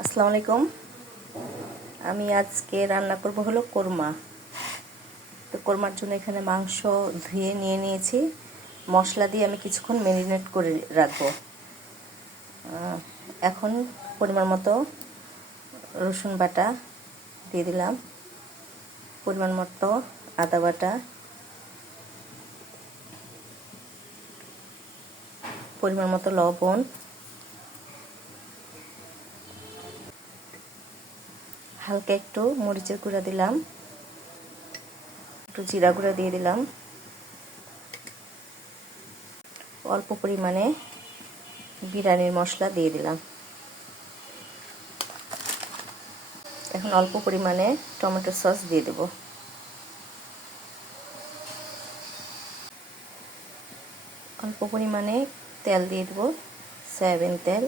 আসসালামু আলাইকুম। আমি আজকে রান্না করব হলো কোরমা। তো কোরমার জন্য এখানে মাংস ধুয়ে নিয়ে নিয়েছি। মশলা দিয়ে আমি কিছুক্ষণ ম্যারিনেট করে রাখবো। এখন পরিমাণ মতো রসুন বাটা দিয়ে দিলাম, পরিমাণ মতো আদা বাটা, পরিমাণ মতো লবণ, হালকা একটু মরিচের গুঁড়া দিলাম, একটু জিরা গুঁড়া দিয়ে দিলাম, অল্প পরিমাণে বিরিয়ানির মশলা দিয়ে দিলাম। এখন অল্প পরিমাণে টমেটো সস দিয়ে দেব। অল্প পরিমাণে তেল দিয়ে দেব, সয়াবিন তেল।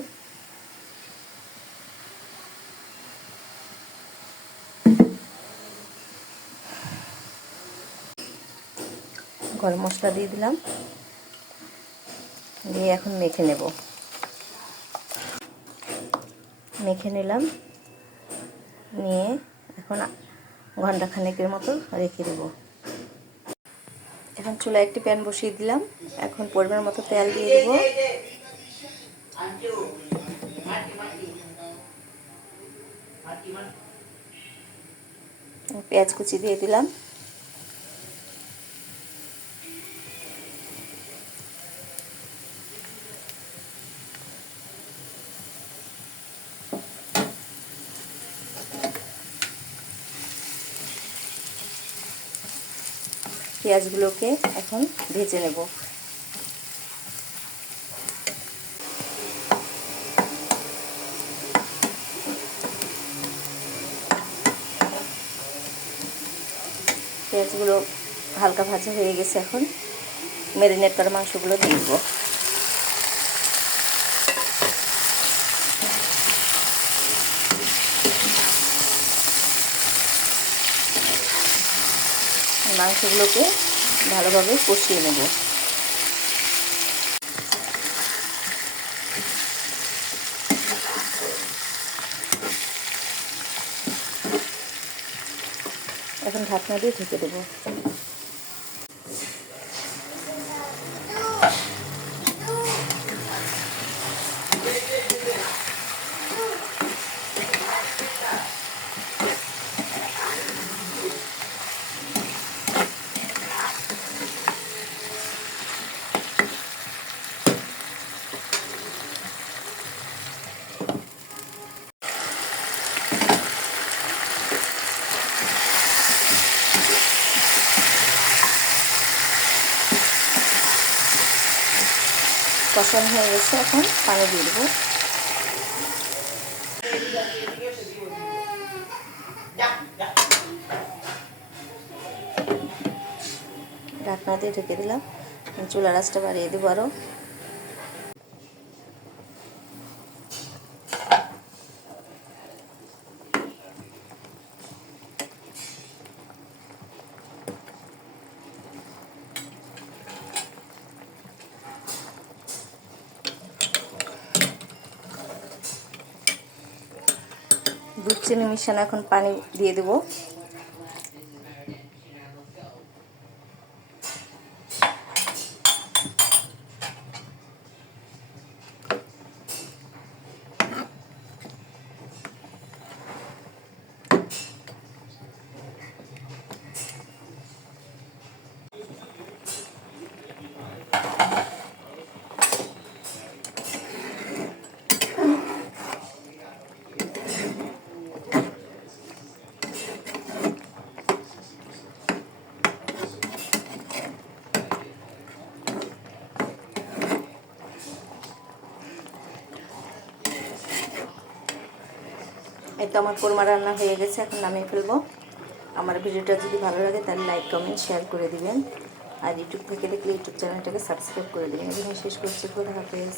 গরম মশলা দিয়ে দিলাম, দিয়ে এখন মেখে নেব। মেখে নিলাম, নিয়ে এখন ঘন্টাখানেকের মতো রেখে দেব। এখন চুলায় একটি প্যান বসিয়ে দিলাম। এখন পরিমাণ মতো তেল দিয়ে দেব। পেঁয়াজ কুচি দিয়ে দিলাম, পেঁয়াজগুলোকে এখন ভেজে নেব। পেঁয়াজগুলো হালকা ভাজা হয়ে গেছে। এখন ম্যারিনেট করা মাংসগুলো দিয়ে দেবো। মাংসগুলোকে ভালোভাবে কষিয়ে নেব। এখন ঢাকনা দিয়ে ঢেকে দেবো। কষানো হয়ে গেছে, এখন পানি দিয়ে দেবো। ঢাকনা দিয়ে ঢেকে দিলাম। চুলার আঁচটা বাড়িয়ে দেবো আরও। দুধ চিনি মিশানো এখন পানি দিয়ে দেবো। এই তো আমার কোরমা রান্না হয়ে গেছে, এখন নামিয়ে ফেলবো। আমার ভিডিওটা যদি ভালো লাগে তাহলে লাইক কমেন্ট শেয়ার করে দিবেন, আর ইউটিউব থেকে দেখলে ইউটিউব চ্যানেলটাকে সাবস্ক্রাইব করে দেবেন। এখানে শেষ করছি। খোদা হাফেজ।